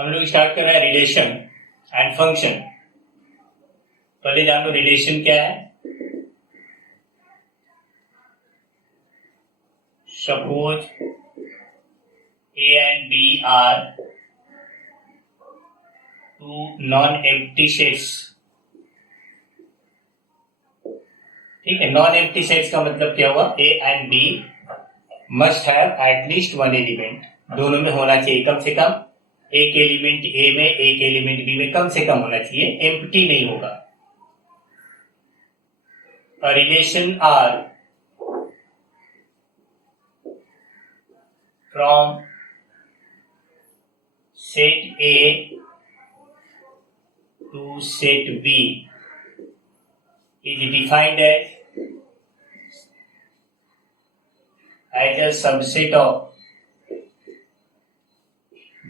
हम लोग स्टार्ट कर रहे हैं रिलेशन एंड फंक्शन। पहले जान लो रिलेशन क्या है। Suppose A and B are two non empty sets. ठीक है, नॉन एम्प्टी सेट्स का मतलब क्या हुआ? A and B must have at least one element, दोनों में होना चाहिए कम से कम एक एलिमेंट ए में एक एलिमेंट बी में कम से कम होना चाहिए, एम्प्टी नहीं होगा। A relation R from set A to set B is defined as a subset of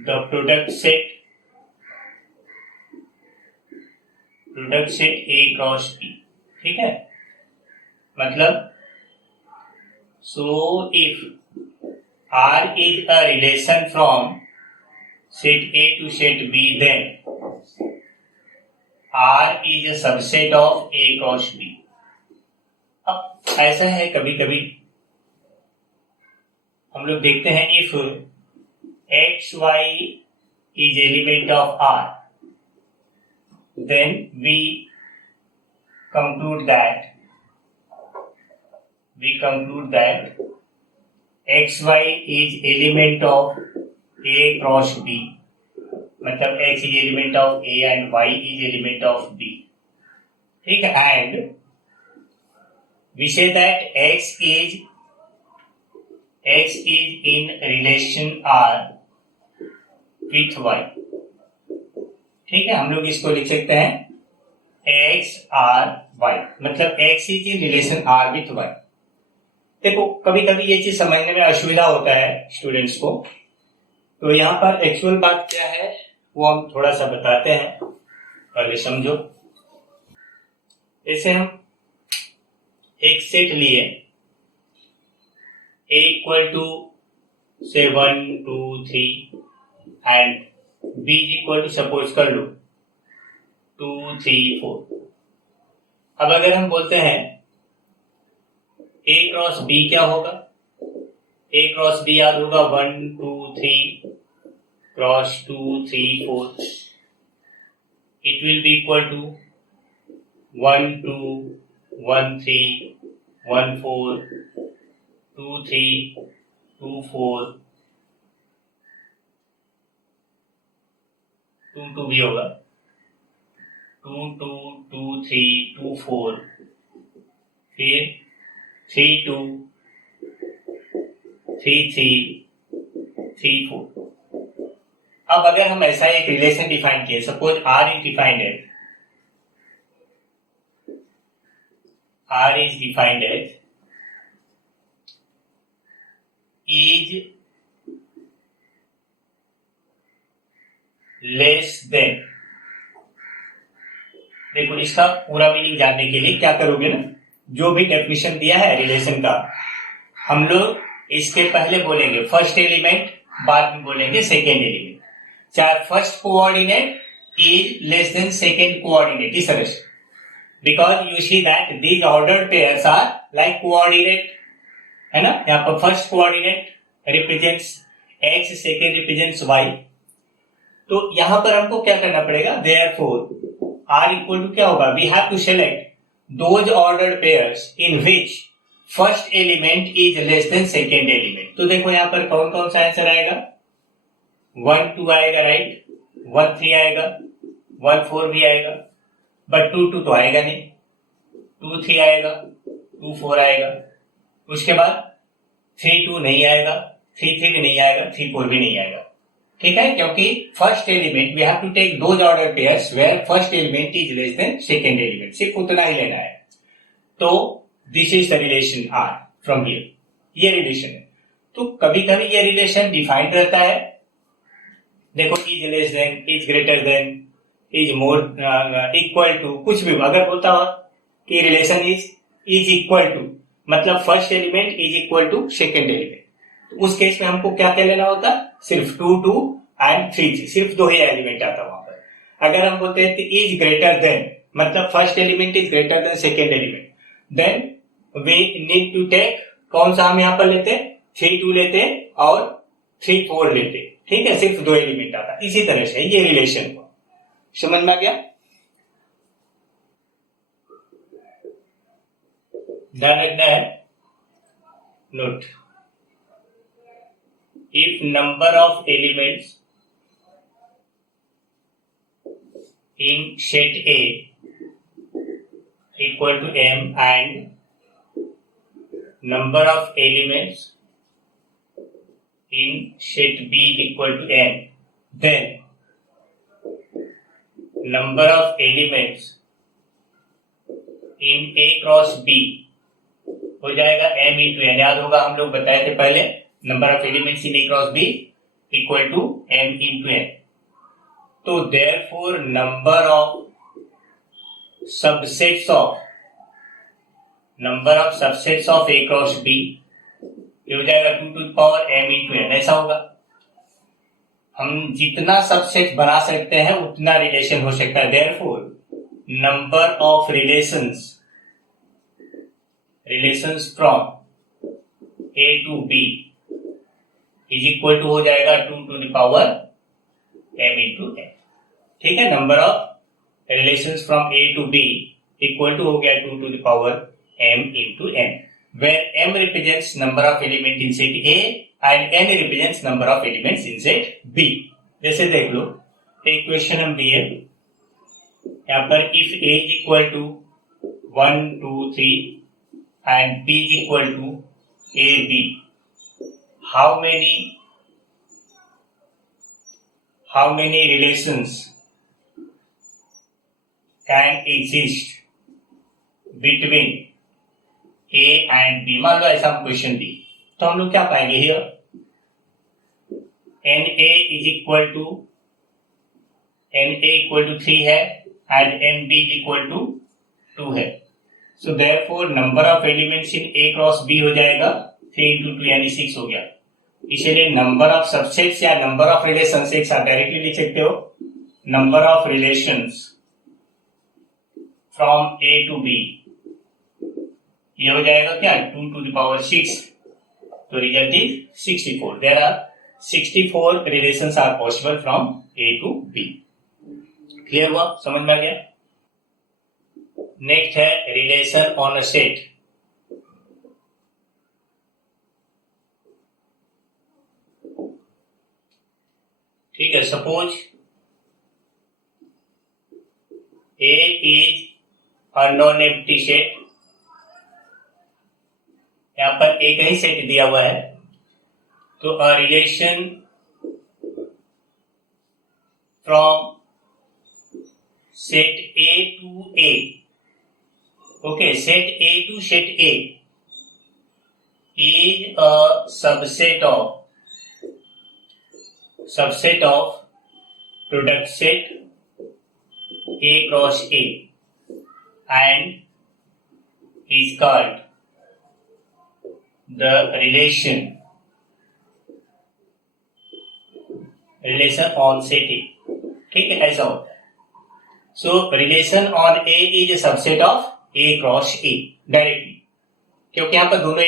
the product set A cross B। ठीक है, मतलब so if R is a relation from set A to set B, then R is a subset of A cross B। अब ऐसा है, कभी कभी हम लोग देखते हैं if x y is element of R, then we conclude that xy is element of A cross B, मतलब x is element of A and y is element of B। ठीक है, and we say that x is in relation R with y। ठीक है, हम लोग इसको लिख सकते हैं x R y, मतलब x is in relation R with y। देखो कभी कभी ये चीज समझने में असुविधा होता है स्टूडेंट्स को, तो यहाँ पर एक्चुअल बात क्या है वो हम थोड़ा सा बताते हैं, पहले समझो। जैसे हम एक सेट लिए A इक्वल टू से 1 2 3 and B equal to suppose कर लो 2 3 4। अब अगर हम बोलते हैं A क्रॉस B क्या होगा? A क्रॉस B याद होगा 1 2 3 cross 2 3 4। It will be equal to 1 2 1 3 1 4 2 3 2 4 2 2 भी होगा 2 2 2 3 2 4, फिर 3 2 3 3 3 4। अब अगर हम ऐसा एक रिलेशन डिफाइन किए, suppose R is defined as is less than. देखो इसका पूरा मीनिंग जानने के लिए क्या करोगे ना, जो भी डेफिनेशन दिया है रिलेशन का, हम लोग इसके पहले बोलेंगे फर्स्ट एलिमेंट, बाद में बोलेंगे सेकेंड एलिमेंट। चाहे first coordinate is less than second coordinate, इस तरह से, because you see that these ordered pairs are like coordinate, है ना। यहाँ पर first coordinate represents x, second represents y। तो यहां पर हमको क्या करना पड़ेगा, देयरफॉर R इक्वल टू क्या होगा, we have to select those ordered pairs in which first element is less than second element. तो देखो यहां पर कौन कौन सा आंसर आएगा, 1 2 आएगा, राइट, 1 3 आएगा, 1 4 भी आएगा, बट 2 2 तो आएगा नहीं, 2 3 आएगा, 2 4 आएगा, उसके बाद 3 2 नहीं आएगा, 3 3 भी नहीं आएगा, 3 4 भी नहीं आएगा। ठीक है, क्योंकि first element we have to take those order pairs where first element is less than second element, सिर्फ उतना ही लेना है। तो this is the relation R from here, ये रिलेशन है। तो कभी कभी ये रिलेशन डिफाइंड रहता है, देखो is less than, is greater than, is more, equal to, कुछ भी अगर बोलता हो कि रिलेशन इज इक्वल टू, मतलब first element is equal to second element, उस केस में हमको क्या क्या लेना होता, सिर्फ 2 2 एंड 3 सिर्फ 2 ही एलिमेंट आता वहां पर. अगर हम बोलते हैं इज ग्रेटर देन, मतलब first element is greater than second element, then we need to take, कौन सा हम यहाँ पर लेते हैं, 3 2 लेते हैं और 3 4 लेते हैं. ठीक है, सिर्फ 2 एलिमेंट आता. इसी तरह से ये रिलेशन को समझ में आ गया. ध्यान रखना है. Note, if number of elements in set A equal to m and number of elements in set B equal to n, then number of elements in A cross B हो जाएगा m into n. याद होगा हम लोग बताए थे पहले, number of elements in A cross B equal to m into n. तो therefore number of subsets of A cross B ये हो जाएगा 2 to the power m into n. ऐसा होगा. हम जितना सबसेट बना सकते हैं उतना रिलेशन हो सकता है. therefore number of relations from A to B is equal to हो जाएगा 2 to the power m into n. ठीक है, number of relations from A to B equal to हो गया 2 to the power m into n, where m represents number of element in set A and n represents number of elements in set B. जैसे देख लो, एक question हम दिए यहाँ पर, if A is equal to 1 2 3 and B is equal to AB, how many relations can exist between A and B. मान लो ऐसा हम क्वेश्चन दी, तो हम लोग क्या पाएंगे here, NA is equal to 3 है and NB is equal to 2 है. So therefore number of elements in A cross B हो जाएगा 3 into 2 यानी 6 हो गया. इसलिए नंबर ऑफ सबसेट्स या नंबर ऑफ रिलेशंस एक साथ डायरेक्टली लिख सकते हो. Number of relations from A to B ये हो जाएगा क्या, 2 to the power 6. तो result is 64. There are 64 relations are possible from A to B. Clear हुआ, समझ में आ गया. नेक्स्ट है रिलेशन ऑन अ सेट. ठीक है, suppose A is a non empty set. यहां पर एक ही सेट दिया हुआ है, तो a relation from set A to A, okay, set A to set A is a subset of product set A cross A and is called the relation on set A. ठीक है, ऐसा होता है. सो relation on A is a subset of A cross A directly, क्योंकि यहां पर दोनों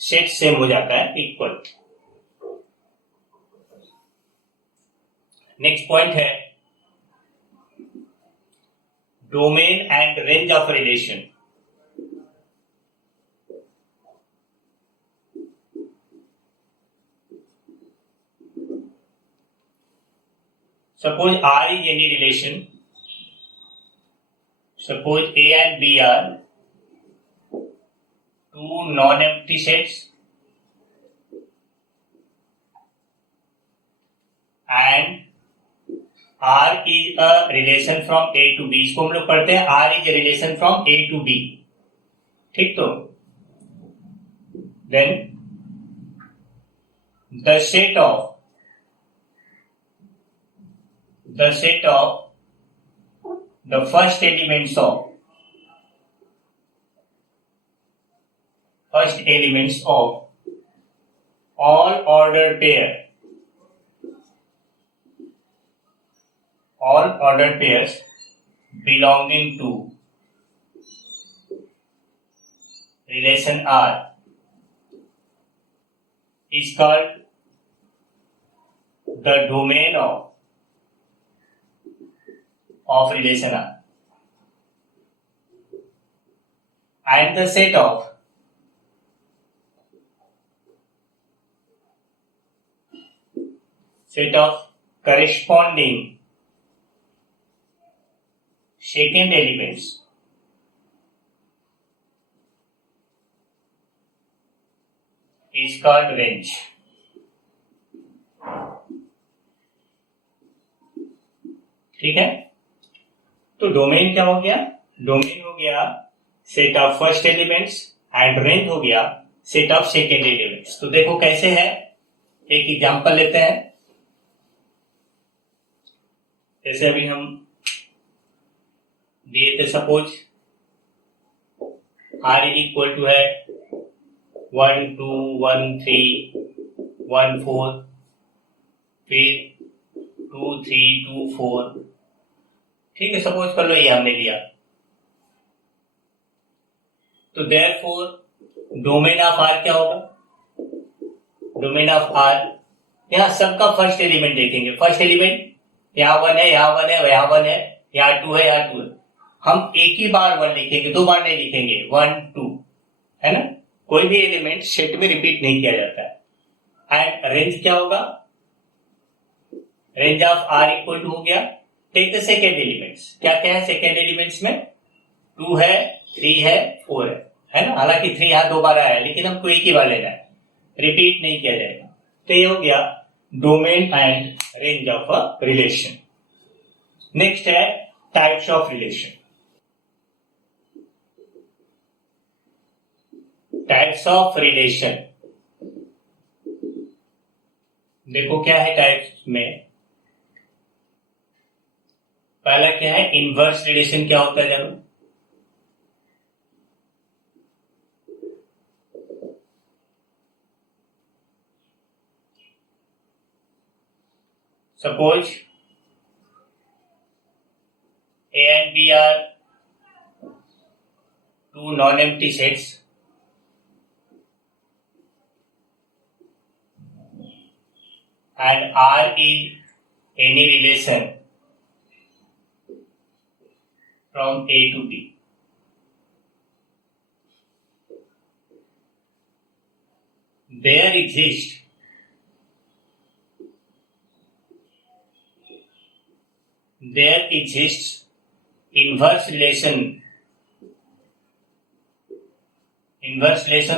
set same हो जाता है, इक्वल. नेक्स्ट पॉइंट है domain and range of relation. Suppose R is any relation. Suppose A and B are two non-empty sets and R is a relation from A to B. इसको हम लोग पढ़ते हैं R is a relation from A to B. ठीक, तो then the set of the first elements of all ordered pair all ordered pairs belonging to relation R is called the domain of relation R, and the set of corresponding second elements is called range. ठीक है, तो domain क्या हो गया? Domain हो गया set of first elements and range हो गया सेट ऑफ सेकेंड एलिमेंट्स. तो देखो कैसे है, एक एग्जांपल लेते हैं. जैसे अभी हम दिए थे, सपोज R इक्वल टू है 1 2 1 3 1 4, फिर 2 3 2 4. ठीक है, सपोज कर लो ये हमने लिया. तो देयरफॉर डोमेन ऑफ आर क्या होगा? डोमेन ऑफ आर, यहाँ सबका फर्स्ट एलिमेंट देखेंगे. फर्स्ट एलिमेंट यहाँ 1 है, यहाँ 1 है, यहाँ 1 है, यहाँ 2 है, यहाँ 2 है. हम एक ही बार 1 लिखेंगे, 2 बार नहीं लिखेंगे. 1 2 है ना. कोई भी एलिमेंट सेट में रिपीट नहीं किया जाता है. एंड रेंज क्या होगा? Range of R equal to हो गया, टेक द सेकेंड एलिमेंट्स. क्या क्या है सेकेंड एलिमेंट्स में? 2 है, 3 है, 4 है ना. हालांकि 3 यहाँ 2 बार आया है, लेकिन हमको एक ही बार लेना है, रिपीट नहीं किया जाएगा. तो ये हो गया domain and range of a relation. Next है types of relation. Types of relation देखो क्या है टाइप्स में. पहला क्या है? Inverse relation. क्या होता है जानो? Suppose A and B are two non-empty sets and R is any relation from A to B. There exists inverse relation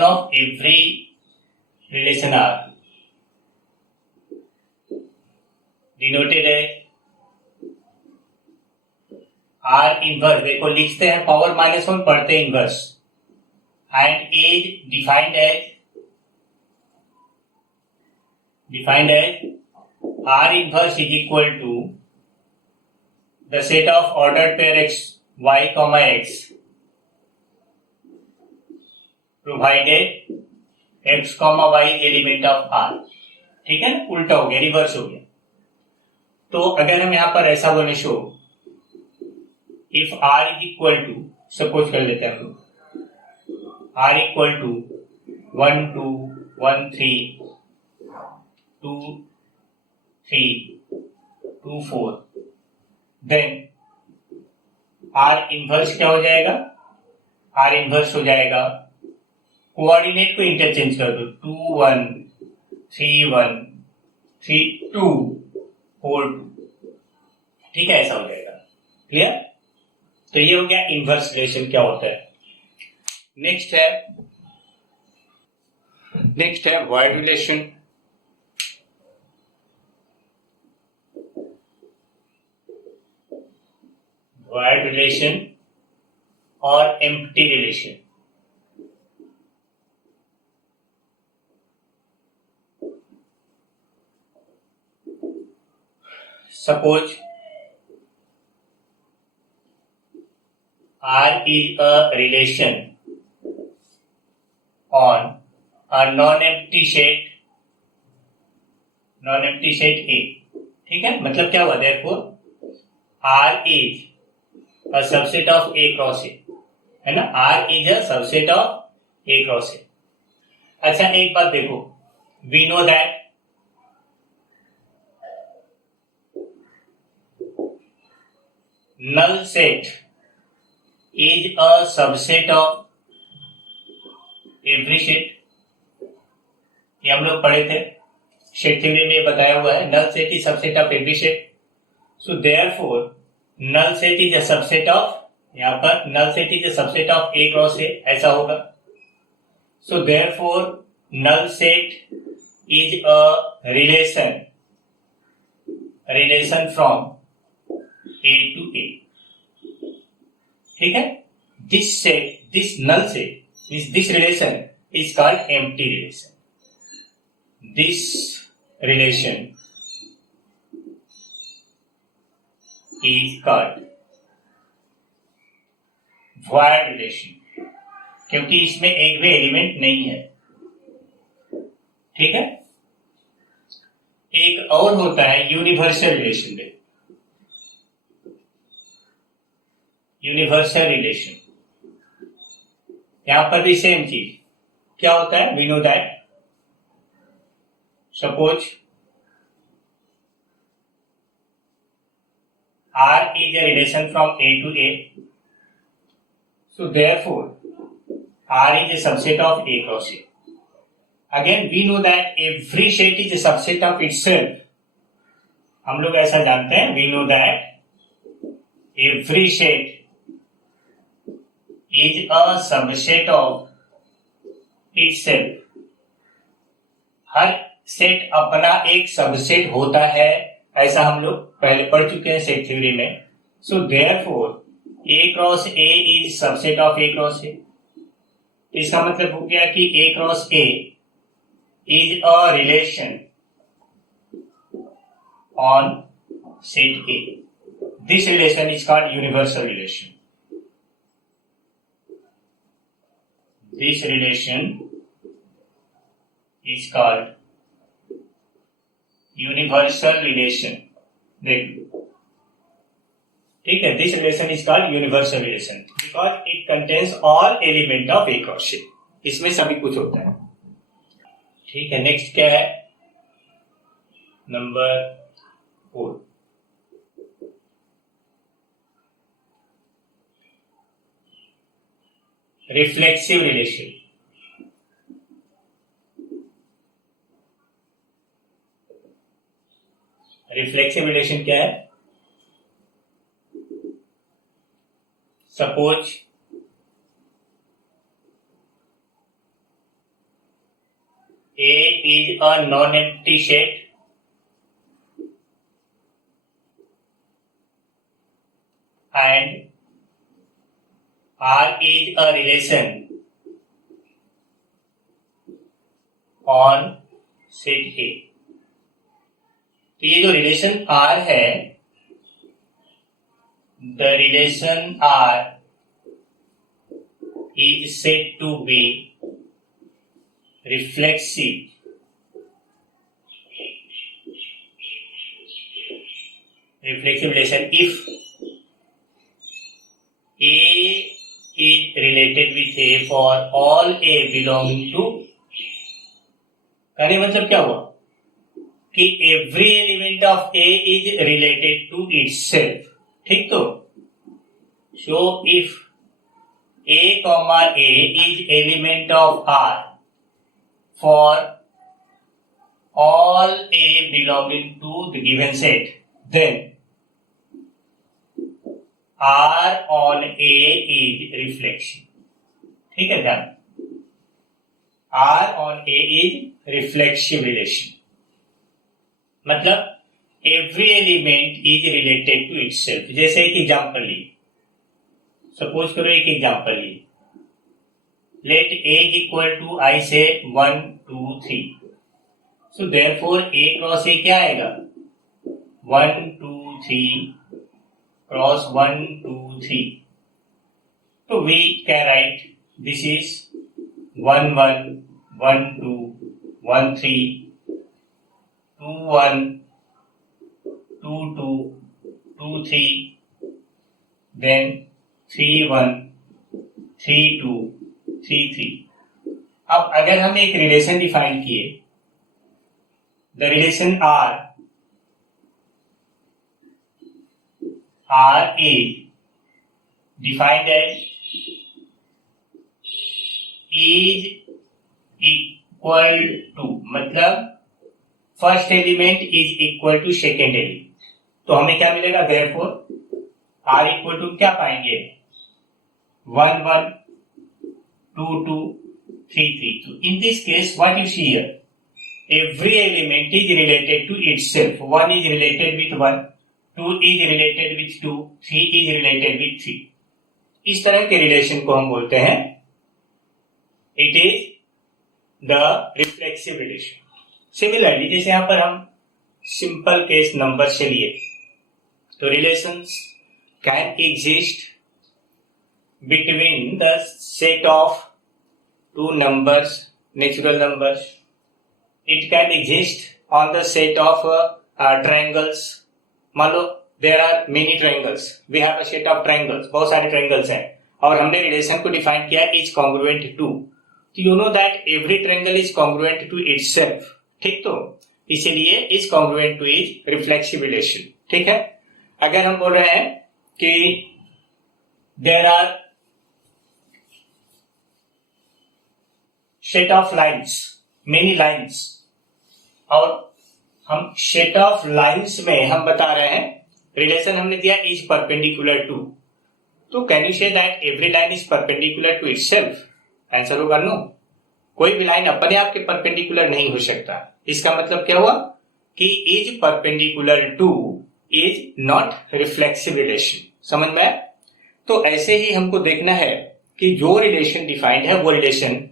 of every relation R, denoted as R inverse. देखो लिखते हैं power -1, पढ़ते हैं inverse. And is defined as R inverse is equal to the set of ordered pair x y comma x provided x comma y is element of R. ठीक है, उल्टा हो गया, रिवर्स हो गया. तो अगर हम यहां पर ऐसा बोले show, if R is equal to, suppose कर लेते हैं हम लोग, R equal to 1 2 1 3 2 3 2 4, then R inverse क्या हो जाएगा? R इनवर्स हो जाएगा, कोऑर्डिनेट को इंटरचेंज कर दो, 2 1 3 1 3 2 4 2. ठीक है, ऐसा हो जाएगा. क्लियर? तो ये हो गया इनवर्स रिलेशन क्या होता है. नेक्स्ट है वॉइड रिलेशन. वॉइड रिलेशन और empty relation. Suppose R is a relation on a non-empty set A. ठीक है, मतलब क्या हुआ? therefore R is a subset of A cross A, है ना? R is a subset of A cross A. अच्छा, एक बात देखो, we know that null set is a subset of every set. ये हम लोग पढ़े थे, सेट थ्योरी में बताया हुआ है, null set is subset of every set. So therefore null set is a subset of, यहाँ पर null set is a subset of A cross A, ऐसा होगा. So therefore null set is a relation from A to A. ठीक है? This null set, this relation is called empty relation. This relation is called void relation, क्योंकि इसमें एक भी element नहीं है. ठीक है? एक और होता है यूनिवर्सल रिलेशन. यूनिवर्सल रिलेशन, यहां पर भी सेम चीज. क्या होता है? We know that suppose R is a relation from A to A. So therefore R is a subset of A cross A. Again we know that every set is a subset of itself. हम लोग ऐसा जानते हैं, we know that every set is a subset of itself. Her set अपना एक subset होता है, ऐसा हम लोग पहले पढ़ चुके हैं सेट थ्योरी में. So therefore A cross A is subset of A cross A. इसका मतलब हो गया कि A cross A is a relation on set A. This relation is called universal relation. This relation is called universal relation. देखो, ठीक है, this relation is called universal relation because it contains all element of A cross A. इसमें सभी कुछ होता है. ठीक है, नेक्स्ट क्या है? Number 4. Reflexive relation. Reflexive relation क्या है? Suppose A is a non-empty set and R is a relation on set A. तो ये जो रिलेशन R है, the relation R is said to be reflexive. Reflexive relation if A is related with A for all A belonging to. कहने मतलब क्या हुआ कि every element of A is related to itself. ठीक तो? So if A comma A is element of R for all A belonging to the given set, then R on A is reflection. ठीक है ध्यान? R on A is reflexive relation. मतलब every element is related to itself. जैसे एक example लिए, suppose करो एक example लिए, let A is equal to I say 1 2 3. So therefore A cross A क्या आएगा? 1 2 3 cross 1 2 3. So we can write this is 1 1 1 2 1 3 2 1 2 2 2 3 then 3 1 3 2 3 3। अब अगर हम एक रिलेशन डिफाइन किए, the relation R is defined as is equal to, मतलब first element is equal to second element, तो हमें क्या मिलेगा, देयरफॉर R इक्वल टू क्या पाएंगे, 1 1 2 2 3 3। तो in this case what you see here, every element is related to itself, 1 is related with 1, 2 is related with 2, 3 is related with 3। इस तरह के रिलेशन को हम बोलते हैं, it is the reflexive relation. Similarly जैसे यहां पर हम सिंपल केस नंबर से लिए, तो relations can exist between the set of two numbers, natural numbers. It can exist on the set of triangles. मान लो there are many triangles, we have a set of triangles, बहुत सारे triangles हैं और हमने रिलेशन को define किया is congruent to, तो you know that every triangle is congruent to itself. ठीक, तो इसीलिए is congruent to is reflexive relation. ठीक है, अगर हम बोल रहे हैं कि there are set of lines, many lines, और हम सेट ऑफ लाइन्स में हम बता रहे हैं रिलेशन हमने दिया इज परपेंडिकुलर टू, तो can you say that every line is perpendicular to itself? Answer होगा नो, कोई भी लाइन अपने आप के परपेंडिकुलर नहीं हो सकता। इसका मतलब क्या हुआ कि is perpendicular two is not reflexive relation. समझ में आया? तो ऐसे ही हमको देखना है कि जो रिलेशन डिफाइंड है वो रिलेशन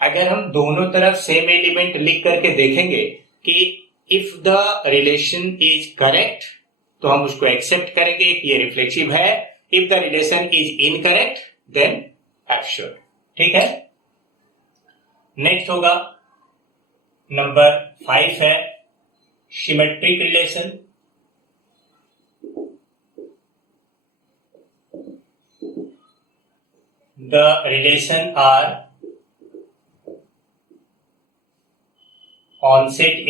अगर हम दोनों तरफ सेम एलिमेंट लिख करके देखेंगे कि if the relation is correct तो हम उसको एक्सेप्ट करेंगे कि ये रिफ्लेक्सिव है, if the relation is incorrect then absurd. ठीक है, नेक्स्ट होगा नंबर 5 है symmetric relation. The relation R on set A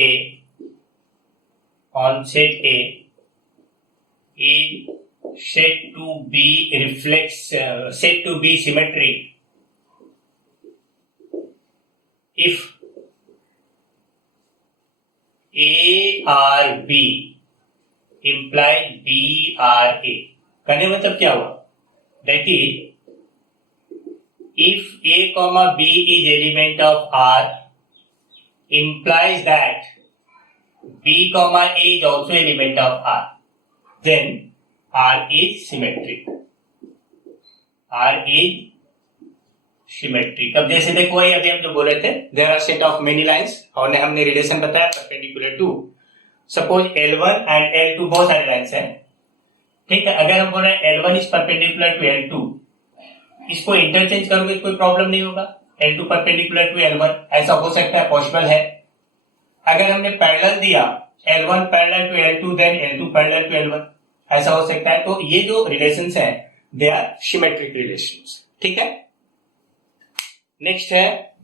is said to be symmetric if A R B implies B R A। कहने मतलब क्या हुआ, that is if A comma B is element of R implies that B comma A is also element of R, then R is symmetric। R is symmetric। अब जैसे देखो वही अभी हम जो बोल रहे थे, there are set of many lines और हमने रिलेशन बताया perpendicular to. Suppose L1 and L2 बहुत सारे लाइंस हैं। ठीक है, अगर हम बोल रहे हैं L1 is perpendicular to L2, इसको इंटरचेंज करोगे कोई प्रॉब्लम नहीं होगा, L2 परपेंडिकुलर टू L1, ऐसा हो सकता है, पॉसिबल है। अगर हमने पैरेलल दिया L1 parallel to L2 then L2 parallel to L1, ऐसा हो सकता है। तो ये जो रिलेशंस हैं दे आर सिमेट्रिक रिलेशंस। ठीक है, नेक्स्ट है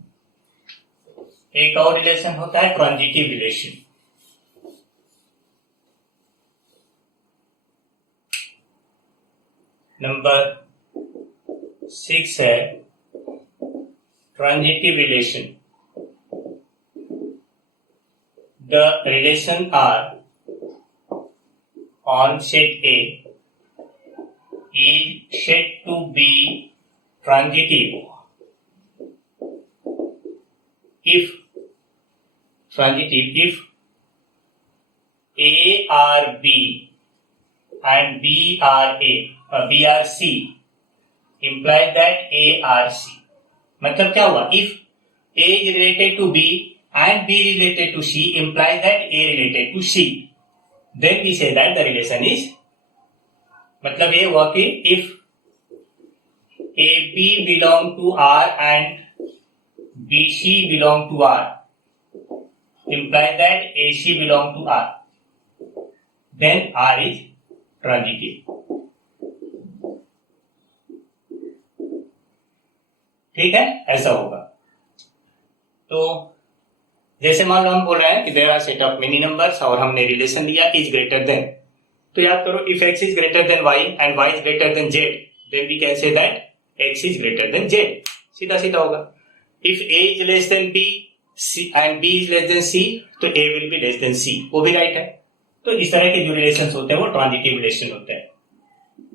एक और रिलेशन होता है ट्रांजिटिव रिलेशन। नंबर 6 है transitive relation। The relation are on set A is said to be transitive if A are B and B are A or B are C implies that A are C। मतलब क्या हुआ, if A is related to B and B related to C implies that A related to C, then we say that the relation is, मतलब ये हुआ कि if AB belong to R and BC belong to R implies that AC belong to R, then R is transitive। ठीक है, ऐसा होगा। तो जैसे मान लो हम बोल रहे हैं कि there are set of many numbers और हमने रिलेशन लिया इज ग्रेटर देन, तो याद करो if x is greater than y and y is greater than z then we can say that x is greater than z, सीधा सीधा होगा। If a is less than b and b is less than c तो a will be less than c, वो भी right है। तो इस तरह के जो रिलेशंस होते हैं वो ट्रांजिटिव रिलेशन होते हैं।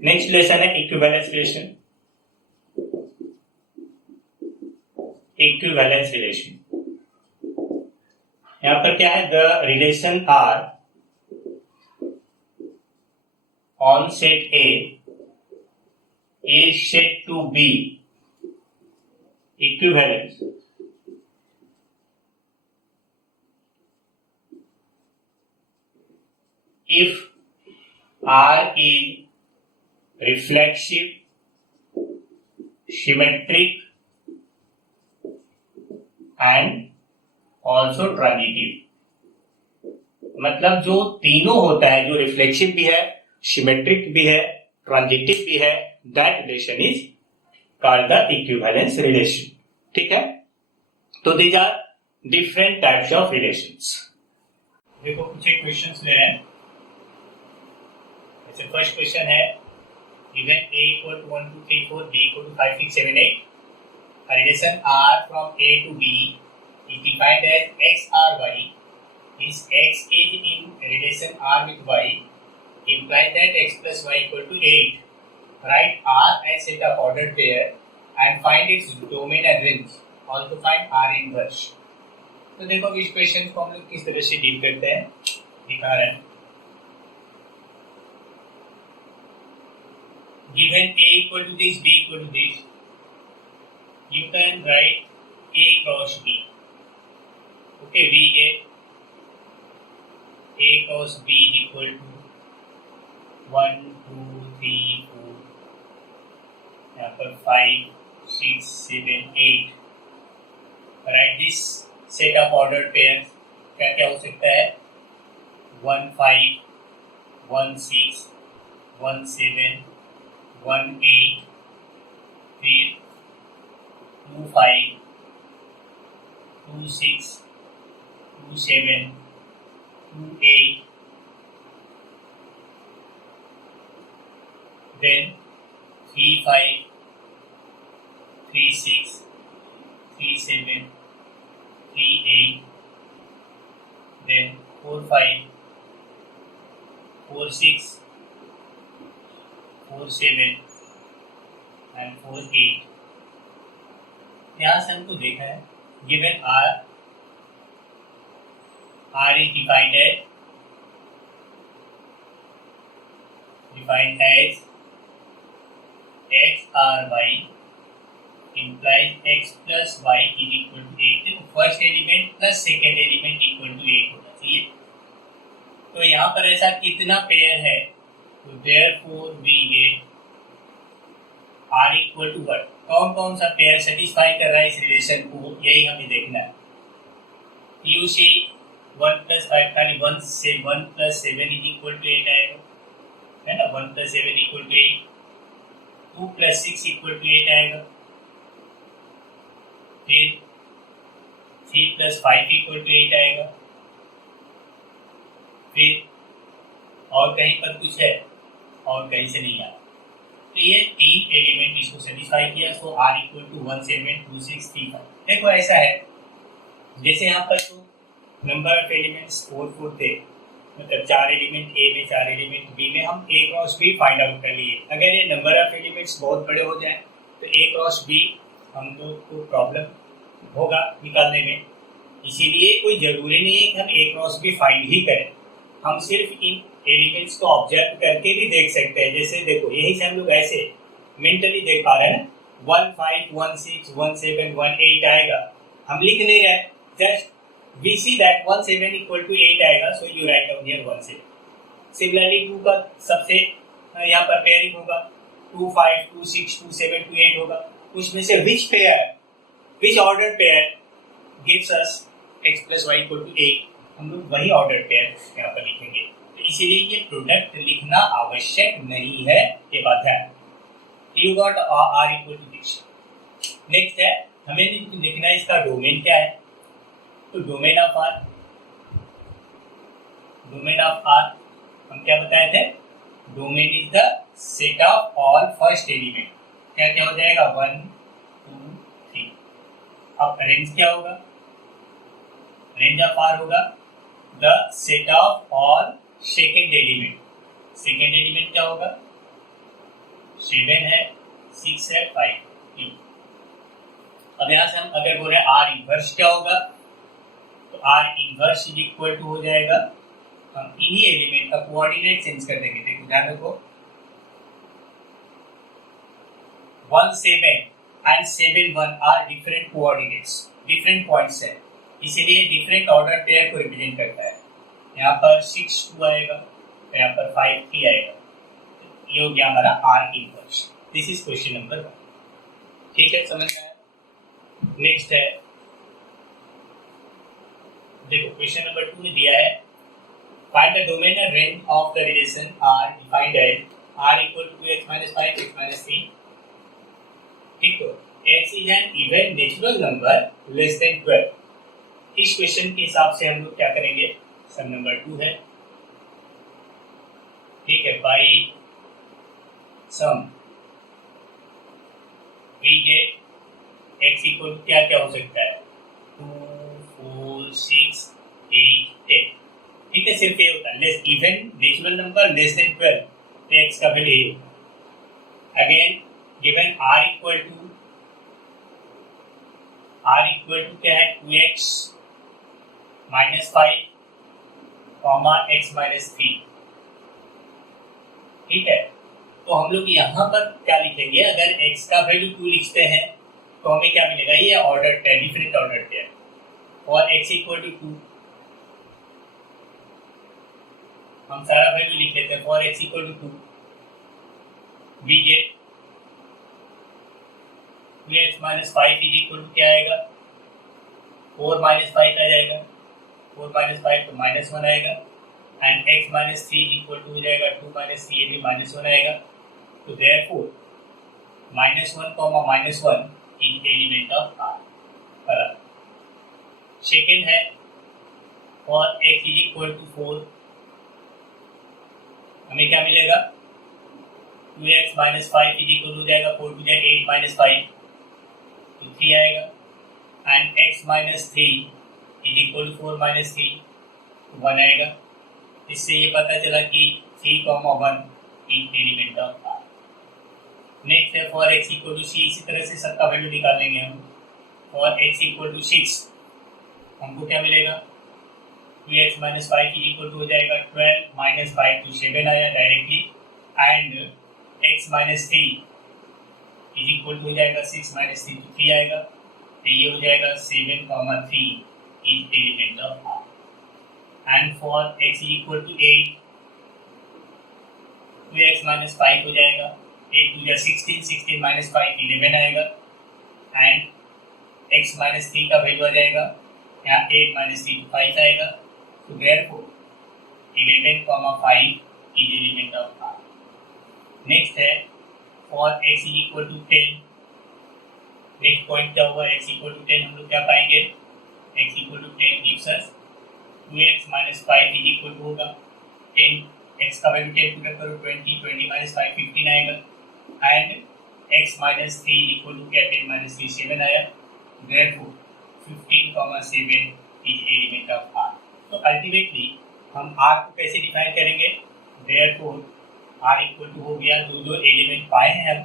नेक्स्ट रिलेशन है इक्विवेलेंस रिलेशन। इक्विवेलेंस रिलेशन यहां पर क्या है, the relation R on set A is said to be equivalent if R is reflexive, symmetric and also transitive। मतलब जो तीनों होता है, जो रिफ्लेक्सिव भी है, सिमेट्रिक भी है, ट्रांजिटिव भी है, that relation is called the equivalence relation. ठीक है, तो these are different types of relations. देखो कुछ एक क्वेश्चंस ले रहे हैं। जैसे फर्स्ट क्वेश्चन है given a equal to 1 2 3 4 b equal to 5 6 7 8 a relation r from a to b is defined as x r y is x is in relation r with y implies that x plus y equal to 8. Write R as set of ordered pair and find its domain and range. Also find R inverse. तो देखो इस question को हम लोग किस तरह से deal करते हैं, दिखा रहे हैं। Given A equal to this, B equal to this, you can write A cross B. Okay, we get A cross B is equal to 1 2 3 4, यहाँ पर 5 6 7 8। Right this set of ordered pairs क्या क्या हो सकता है, 1 5 1 6 1 7 1 8, फिर 2 5 2 6 2 7 2 8, then 3 5 3 6 3 7 3 8, then 4 5 4 6 4 7 and 4 8। यहाँ से हमको देखा है given R is defined as x r y implies x plus y is equal to 8। देखो first element plus second element equal to 8 होना चाहिए। तो यहाँ पर ऐसा कितना पेयर है, तो therefore we get r equal to what, कौन कौन सा पेयर सेटिस्फाई कर रहा है इस रिलेशन को, यही हमें देखना है। यू सी 1 प्लस 5 खाली 1 से 1 प्लस 7 इज इक्वल टू 8 आएगा, है ना, 1 plus 7 equal to 8, 2 plus 6 equal to 8 आएगा, फिर 3 प्लस 5 इक्वल टू 8 आएगा, फिर और कहीं पर कुछ है और कहीं से नहीं आया। तो ये 3 एलिमेंट इसको सेटिस्फाई किया, सो r इक्वल टू 1 7 2 6 3 5। देखो ऐसा है जैसे यहाँ पर तो नंबर ऑफ एलिमेंट्स 4 4 थे, मतलब 4 एलिमेंट ए में 4 एलिमेंट बी में, हम ए क्रॉस बी फाइंड आउट कर लिए। अगर ये नंबर ऑफ एलिमेंट्स बहुत बड़े हो जाए तो ए क्रॉस बी हम लोग को प्रॉब्लम होगा निकालने में, इसीलिए कोई ज़रूरी नहीं है कि हम ए क्रॉस बी फाइंड ही करें, हम सिर्फ इन एलिमेंट्स को ऑब्जर्व करके भी देख सकते हैं। जैसे देखो यही से हम लोग ऐसे मेंटली देख पा रहे हैं ना, 1 5 1 6 1 7 1 8 आएगा, हम लिख नहीं रहे, just we see that 1 7 equal to 8 आएगा, so you write down here 1 7। Similarly 2 का सबसे यहाँ पर पेयरिंग होगा, 2 5 2 6 2 7 2 8 होगा, उसमें से which ordered pair gives us x plus y equal to 8, हम लोग वही ordered pair यहाँ पर लिखेंगे। तो इसीलिए ये प्रोडक्ट लिखना आवश्यक नहीं है, ये बात है। You got r equal to this। Next है, हमें लिखना है इसका डोमेन क्या है। तो डोमेन ऑफ आर हम क्या बताए थे, domain is the set of all first element. क्या क्या हो जाएगा, 1 2 3। अब रेंज क्या होगा, रेंज ऑफ आर होगा the set of all second element. Second element क्या होगा, 7 है, 6 है, 5। अब यहां से हम अगर बोले आर इनवर्स क्या होगा, तो R inverse is equal to हो जाएगा, हम इन्हीं एलिमेंट का कोऑर्डिनेट चेंज कर देंगे। देखो ध्यान रखो, 1 7 and 7 1 are different coordinates, different points है, इसीलिए डिफरेंट ऑर्डर पेयर को रिप्रेजेंट करता है। यहाँ पर 6 2 आएगा, यहाँ पर 5 3 आएगा। ये हो गया हमारा are inverse. This is question number 1। ठीक है, समझ में आया। नेक्स्ट है, देखो क्वेश्चन नंबर 2 में दिया है, find the domain and range of the relation R defined as R equal to 2x minus 5 x minus 3। ठीक, तो x is an even natural number less than 12। इस क्वेश्चन के हिसाब से हम लोग क्या करेंगे, सम नंबर 2 है, ठीक है, by sum we get x equal क्या क्या हो सकता है, 2 4 6 8 10। ठीक है, सिर्फ ये होता है less even natural number less than 12, तो x का वैल्यू ये होगा। Again given r equal to क्या है, 2x minus 5 comma x minus 3। ठीक है, तो हम लोग यहाँ पर क्या लिखेंगे, अगर x का वैल्यू 2 लिखते हैं तो हमें क्या मिलेगा, ये ऑर्डर है, डिफरेंट ऑर्डर है। और x इक्वल टू 2 हम सारा वैल्यू लिख लेते हैं, for x equal to 2 we get 2x minus 5 is equal to क्या आएगा, 4 माइनस 5 आ जाएगा, 4 माइनस 5 तो माइनस 1 आएगा, and x minus 3 is equal to हो जाएगा 2 माइनस 3, ये भी माइनस 1 आएगा। तो therefore minus 1 comma minus 1 is element of R। बराबर। सेकेंड है, for x is equal to 4 हमें क्या मिलेगा, 2x माइनस 5 इज इक्वल हो जाएगा 4 टू 8 माइनस 5 तो 3 आएगा, and x minus 3 is equal to 4 minus 3 तो 1 आएगा। इससे ये पता चला कि 3 comma 1 is element of R। Next है, for x equal to c, इसी तरह से सबका वैल्यू निकाल लेंगे हम। फॉर x इक्वल टू 6 हमको क्या मिलेगा, 2x माइनस 5 की इक्वल टू हो जाएगा 12 माइनस 5 तो 7 आया directly, and x minus 3 is equal to हो जाएगा 6 माइनस 3 तो 3 आएगा। तो ये हो जाएगा 7 comma 3 is element of R। And for x is equal to 8 2x minus 5 हो जाएगा, 8 टू 16 16 माइनस 5 11 आएगा, एंड x माइनस 3 का वैल्यू आ जाएगा यहाँ 8 माइनस 3 5 आएगा। तो therefore 11 comma 5 is element of R। Next है, for x is equal to 10, next point क्या हुआ, x इक्वल टू 10 हम लोग क्या पाएंगे, x equal to 10 gives us 2x minus 5 is equal to होगा 10, x का वैल्यू 10 पुट करो 20 20 माइनस 5 15 आएगा, and x minus 3 equal to क्या 10 माइनस 3 7 आया। therefore 15 comma 7 is element of R। तो अल्टीमेटली हम R को कैसे डिफाइन करेंगे, देयरफॉर R इक्वल टू हो गया, दो एलिमेंट पाए हैं हम।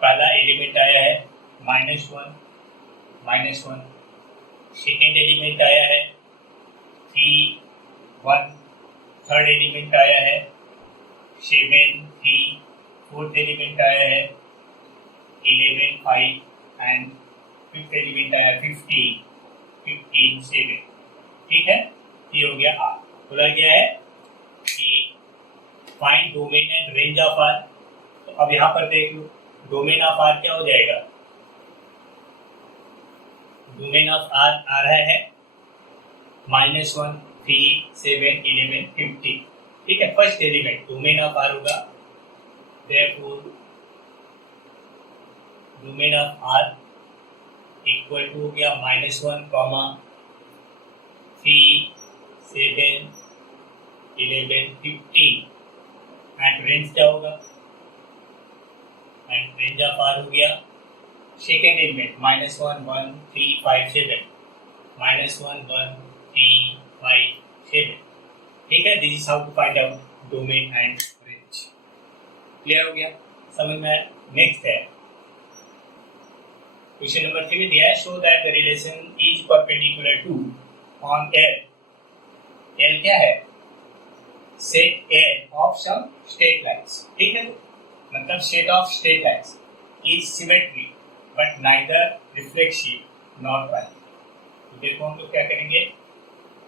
पहला एलिमेंट आया है -1, सेकेंड एलिमेंट आया है 3 1, थर्ड एलिमेंट आया है 7 3, फोर्थ एलिमेंट आया है 11 5, एंड फिफ्थ एलिमेंट आया 15 7। ठीक है, ये हो गया R। बोला गया है कि find domain and range of R। तो अब यहाँ पर देख लो, डोमेन ऑफ R क्या हो जाएगा, डोमेन ऑफ R आ रहा है -1 3 7 11 15। ठीक है, first element domain of R होगा, therefore domain of R equal to हो गया -1, 3, 7, 11, 15 एंड रेंज क्या होगा, एंड रेंज ऑफ आर हो गया सेकेंड एलिमेंट -1, 1, 3, 5, 7, -1, 1, 3, 5, 7। ठीक है, this is how to find out domain and range. Clear हो गया, समझ में आया। नेक्स्ट है क्वेश्चन नंबर 3 में दिया है, show that the relation is perpendicular to on L. L क्या है, set L of some straight lines. ठीक है, मतलब set of straight lines is symmetry but neither reflexive not triangle. तो देखो हम लोग क्या करेंगे,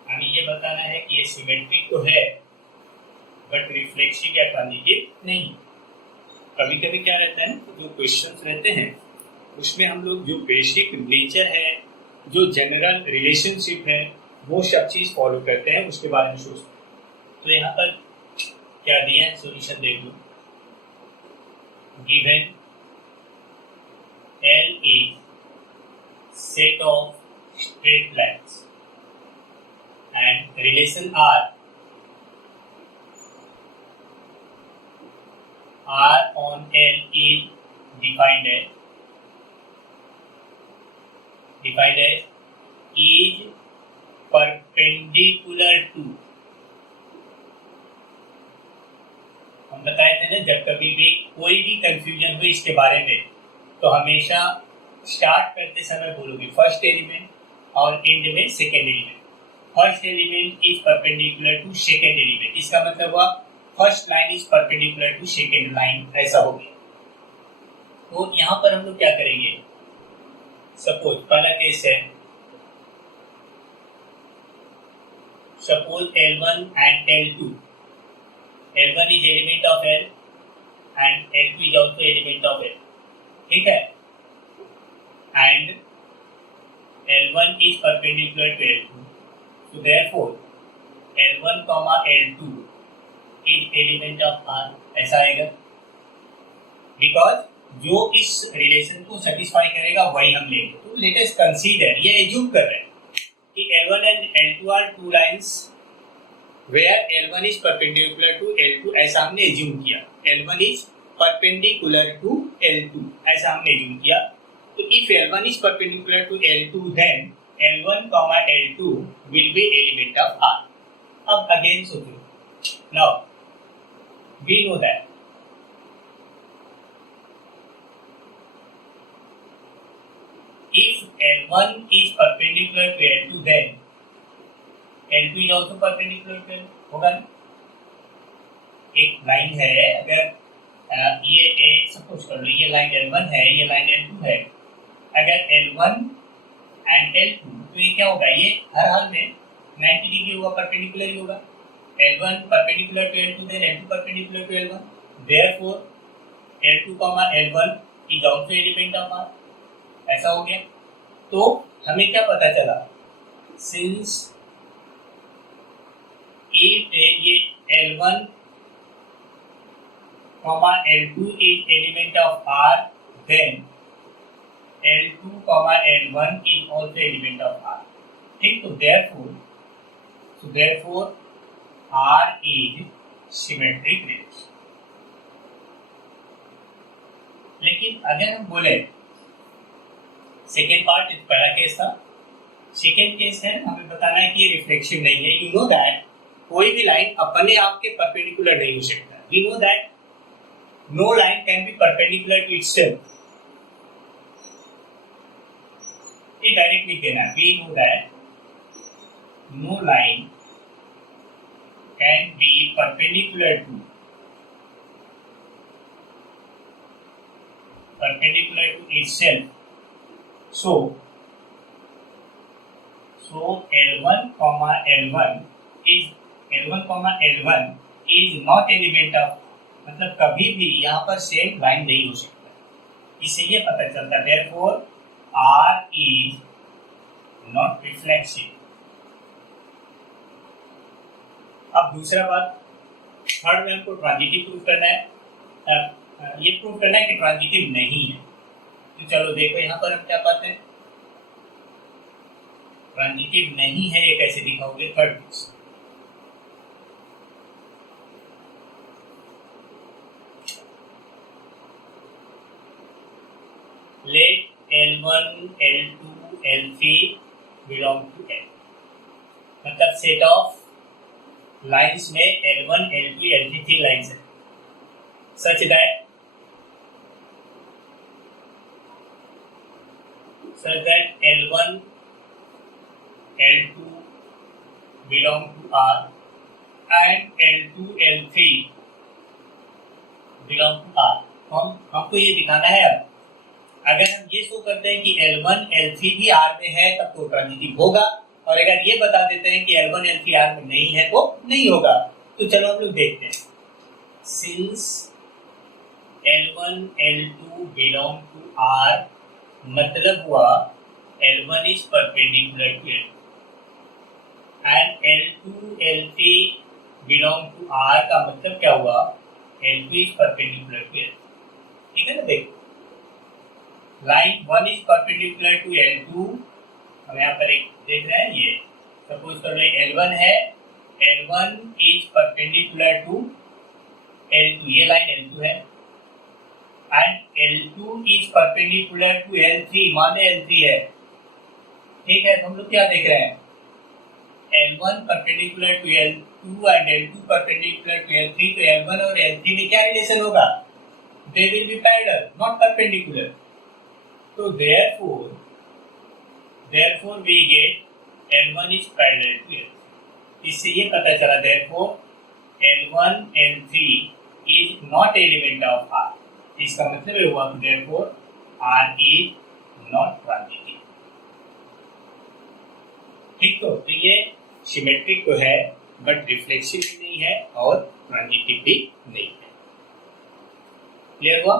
हमें ये बताना है कि ये सिमेट्रिक तो है बट रिफ्लेक्सिव या ट्रांजिटिव नहीं। कभी कभी क्या रहता है ना, जो क्वेश्चंस रहते हैं उसमें हम लोग जो बेसिक नेचर है, जो जनरल रिलेशनशिप है, वो सब चीज फॉलो करते हैं, उसके बारे में सोचते हैं। तो यहाँ पर क्या दिया है, सॉल्यूशन देख लो। Given L is set of straight lines and relation R on L is defined as is perpendicular to। हम बताए थे ना, जब कभी भी कोई भी कंफ्यूजन हो इसके बारे में तो हमेशा स्टार्ट करते समय बोलोगे फर्स्ट एलिमेंट और एंड में second element. First element is perpendicular to second element, इसका मतलब हुआ first line is perpendicular to second line, ऐसा हो गया। तो यहाँ पर हम लोग क्या करेंगे, सपोज पहला केस है, suppose L1 and L2, L1 is element of L and L2 is also element of L। ठीक है, and L1 is perpendicular to L2, so therefore L1, L2 is element of R, ऐसा आएगा। Because जो इस relation को satisfy करेगा वही हम लेंगे। तो लेट अस कंसीडर, ये एज्यूम कर रहे हैं कि L1 and L2 are two lines where L1 is perpendicular to L2, ऐसा हमने एज्यूम किया। L1 is perpendicular to L2, ऐसा हमने एज्यूम किया। तो if L1 is perpendicular to L2, then L1, L2 will be element of R। अब again सोचो, now we know that if L1 is perpendicular to L2, then L2 is also perpendicular to L2, होगा ना। एक line है, अगर ये suppose कर लो ये लाइन L1 है, ये लाइन L2 है, अगर L1 एंड L2, तो ये क्या होगा, ये हर हाल में 90 डिग्री होगा, परपेंडिकुलर ही होगा। L1 perpendicular to L2, then L2 perpendicular to L1, therefore L2, L1 is also element of R, ऐसा हो गया। तो हमें क्या पता चला, सिंस ये L1, L2 is element of R, then L2, L1 is also element of R। ठीक, तो therefore R is symmetric relation। लेकिन अगर हम बोले सेकेंड पार्ट, पहला केस था, सेकेंड केस है हमें बताना है कि ये रिफ्लेक्शन नहीं है। यू नो दैट कोई भी लाइन अपने आप के परपेंडिकुलर नहीं हो सकता। We know that no line can be perpendicular to itself. ये डायरेक्ट लिख देना, we know that no line can be perpendicular to itself। So L1, L1 is not element of, मतलब कभी भी यहाँ पर सेम लाइन नहीं हो सकता। इससे ये पता चलता है therefore R is not reflexive। अब दूसरा बात, थर्ड में हमको ट्रांजिटिव प्रूव करना है। ये प्रूव करना है कि ट्रांजिटिव नहीं है। तो चलो देखो यहाँ पर हम क्या पाते हैं, ट्रांजिटिव नहीं है ये कैसे दिखाओगे? Third case, let L1, L2, L3 belong to L, मतलब सेट ऑफ लाइन्स में L1, L2, L3 3 लाइन्स है, such that L1, L2 belong to R and L2, L3 belong to R। हमको ये दिखाना है। अब अगर हम ये शो करते हैं कि L1, L3 भी R में है तब तो ट्रांजिटिव होगा, और अगर ये बता देते हैं कि L1, L3 R में नहीं है तो नहीं होगा। तो चलो हम लोग देखते हैं। Since L1, L2 belong to R, मतलब हुआ L1 is perpendicular to L2 and L2, L3 belong to R का मतलब क्या हुआ? L2 is perpendicular to L2, ठीक है ना? देखो, line 1 is perpendicular to L2, हम यहाँ पर एक देख रहे हैं, ये सपोज कर ले L1 है, L1 is perpendicular to L2, ये लाइन L2 है, and L2 is perpendicular to L3, माने L3 है, ठीक है? तो हम लोग क्या देख रहे हैं? L1 perpendicular to L2 and L2 perpendicular to L3, तो L1 और L3 में क्या रिलेशन होगा? They will be parallel, not perpendicular। तो therefore we get L1 is parallel to L3। इससे ये पता चला therefore L1, L3 is not element of R। इसका मतलब ये हुआ कि therefore R is not transitive। ठीक, तो ये सिमेट्रिक तो है बट रिफ्लेक्सिव भी नहीं है और ट्रांजिटिव भी नहीं है। क्लियर हुआ?